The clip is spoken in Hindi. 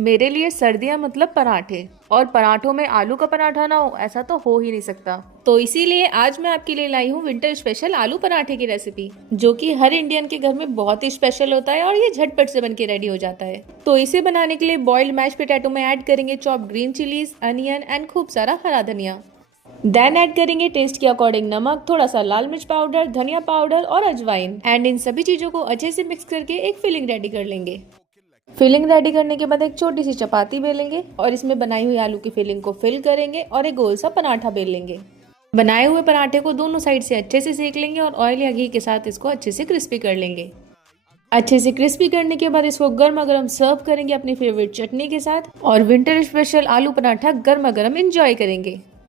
मेरे लिए सर्दियां मतलब पराठे, और पराठों में आलू का पराठा ना हो ऐसा तो हो ही नहीं सकता। तो इसीलिए आज मैं आपके लिए लाई हूँ विंटर स्पेशल आलू पराठे की रेसिपी, जो कि हर इंडियन के घर में बहुत ही स्पेशल होता है और ये झटपट से बन के रेडी हो जाता है। तो इसे बनाने के लिए बॉइल्ड मैश पोटैटो में ऐड करेंगे chopped green chillies, onion and खूब सारा हरा धनिया। देन ऐड करेंगे टेस्ट के अकॉर्डिंग नमक, थोड़ा सा लाल मिर्च पाउडर, धनिया पाउडर और अजवाइन, एंड इन सभी चीजों को अच्छे से मिक्स करके एक फिलिंग रेडी कर लेंगे। फिलिंग रेडी करने के बाद एक छोटी सी चपाती बेलेंगे और इसमें बनाई हुई आलू की फिलिंग को फिल करेंगे और एक गोल सा पराठा बेल लेंगे। बनाए हुए पराठे को दोनों साइड से अच्छे से सेक लेंगे और ऑयल या घी के साथ इसको अच्छे से क्रिस्पी कर लेंगे। अच्छे से क्रिस्पी करने के बाद इसको गर्मा गर्म सर्व करेंगे अपनी फेवरेट चटनी के साथ, और विंटर स्पेशल आलू पराठा गर्मा गर्म एंजॉय करेंगे।